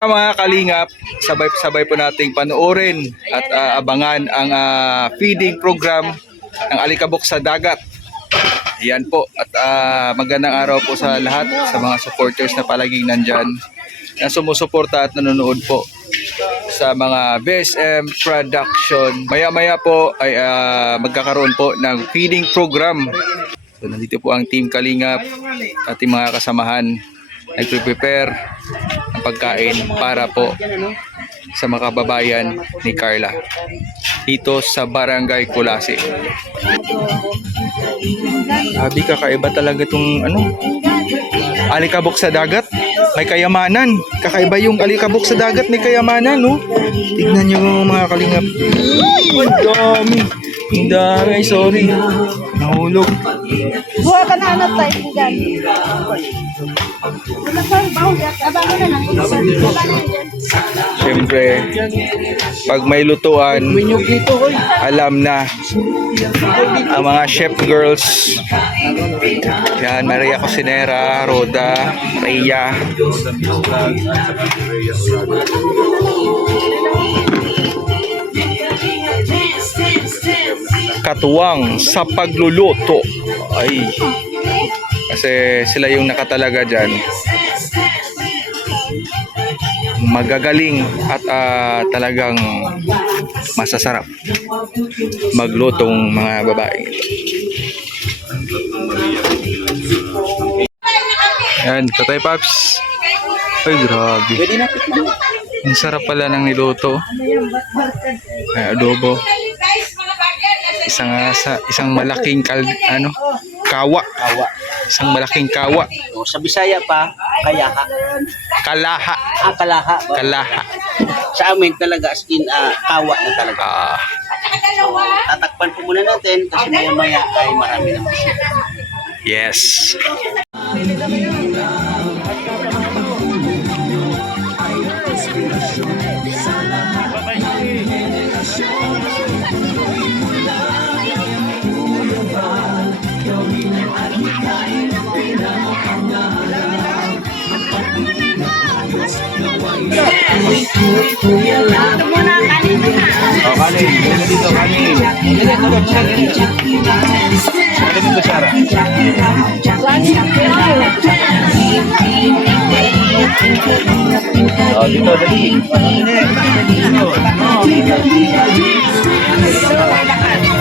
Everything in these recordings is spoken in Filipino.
Mga kalingap, sabay-sabay po nating panoorin at abangan ang feeding program ng Alikabok sa Dagat. Yan po. At magandang araw po sa lahat, sa mga supporters na palaging nandyan, na sumusuporta at nanonood po sa mga BSM production. Maya-maya po ay magkakaroon po ng feeding program. So, nandito po ang Team Kalingap, ating mga kasamahan, nagpe-prepare ng pagkain para po sa mga kababayan ni Carla dito sa Barangay Kulasi. Sabi, kakaiba talaga itong Alikabok sa Dagat. May kayamanan. Kakaiba yung Alikabok sa Dagat, may kayamanan, no? Tignan nyo mga kalingap. Ang dami. Ang dami. Ay, sorry. Nahulog. Buha ka na anak tayo dyan. Siyempre, pag may lutuan, alam na ang mga chef girls. Yan, Maria Cocinera, Roda, Rhea. Katuwang sa pagluluto. Ay, kasi sila yung nakatalaga dyan. Magagaling at talagang masasarap maglutong mga babaeng ito. Yan, Tatay Paps. Ay, grabe. Ang sarap pala ng niluto. Ay, adobo. Isang malaking kawa. Isang malaking kawa. O, sa Bisaya pa, kayaha. Kalaha. Kalaha. Kalaha. Sa amin talaga, as in, kawa na talaga. So, tatakpan po muna natin kasi maya-maya ay marami naman. Yes. Ito muna, kanin na. Oh, kanin. Dito, kanin. Kanin dito, Sarah. Oh, dito, dali.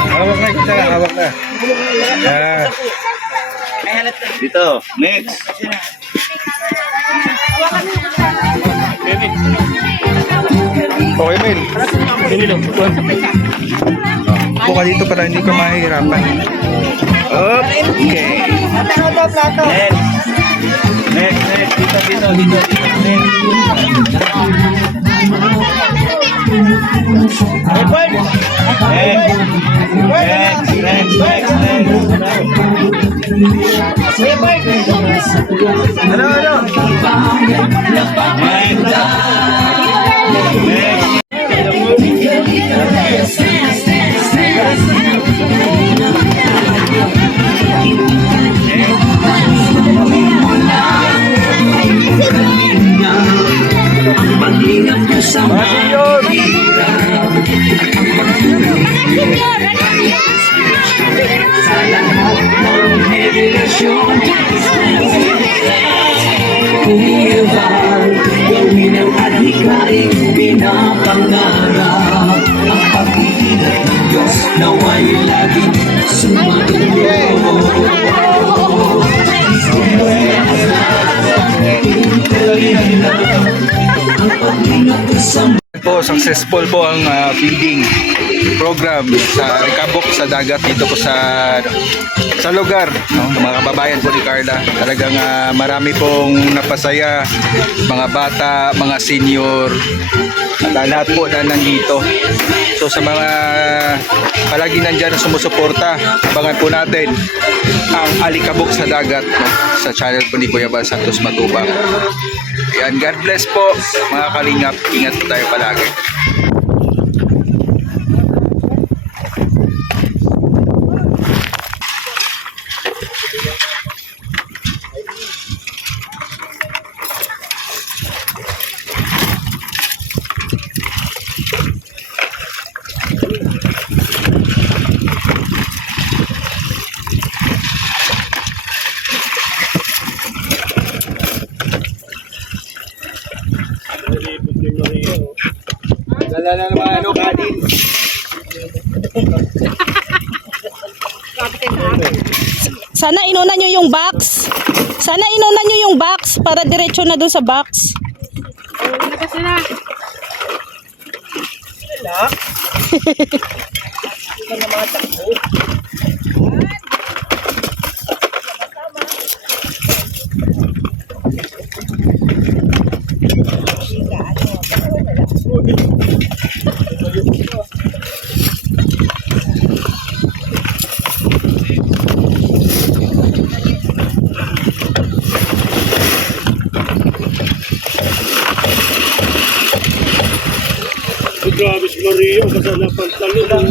Hawak na, kita lang, hawak na. Yan. Dito, next. Okay, Mel. Upo ka dito para hindi ka mahihirapan. Okay. Plato. Next. Dito. Next. Gawin ang adhikain, pinapangarap ang pag-iingat ng Diyos nawa'y laging sumagot. Po, successful po ang feeding program sa Alikabok sa Dagat dito po sa lugar, no? Mga kababayan po ni Carla. Talagang marami pong napasaya, mga bata, mga senior, at lahat po na nandito. So sa mga palagi nandyan na sumusuporta, abangan po natin ang Alikabok sa Dagat, no? Sa channel po ni Kuya Bal Santos Matubang. Ayan, God bless po mga kalingap. Ingat po tayo palagi. Dala na naman ano, kanin. Sana inuna nyo yung box. Sana inuna nyo yung box para diretso na doon sa box. Grabe si Maria, basta na pantalon.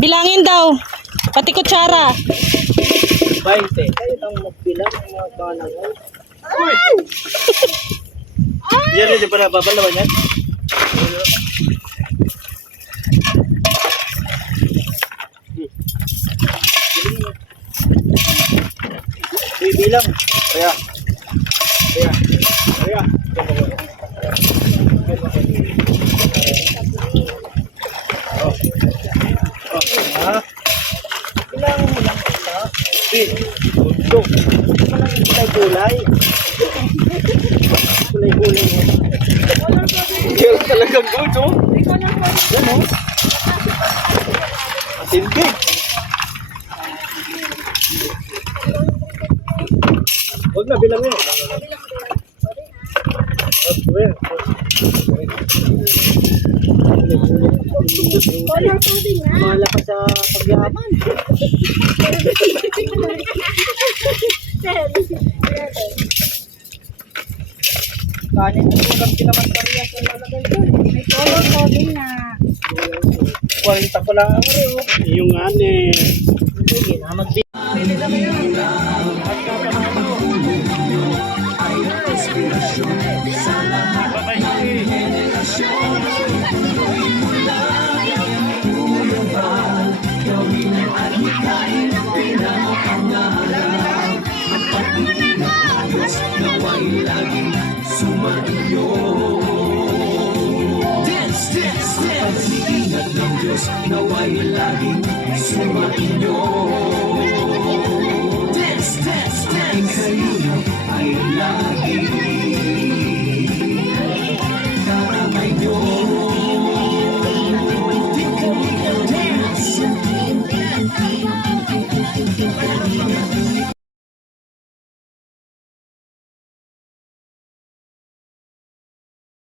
Bilangin daw. Pati kutsara. 20. Kayo nang magbilang ng mga banangan. Yan rin, di pa nababalawan yan? Bilang. Kaya. Bilang mo lang ito. Ito. Kulay-kulay. Kulay-kulay mo. Kaya talagang good, oh. Yan, oh. Matindi. Huwag na, bilang mo. Mahala ka sa pagyaman. Kanin at ulam din naman kariya sa lalagay ko. May tolo din na. 40 ko lang ako rin. Yung ane. Sige na, Ingat ng Diyos nawa'y laging sumainyo. Dance, dance, dance. Kayo ay laging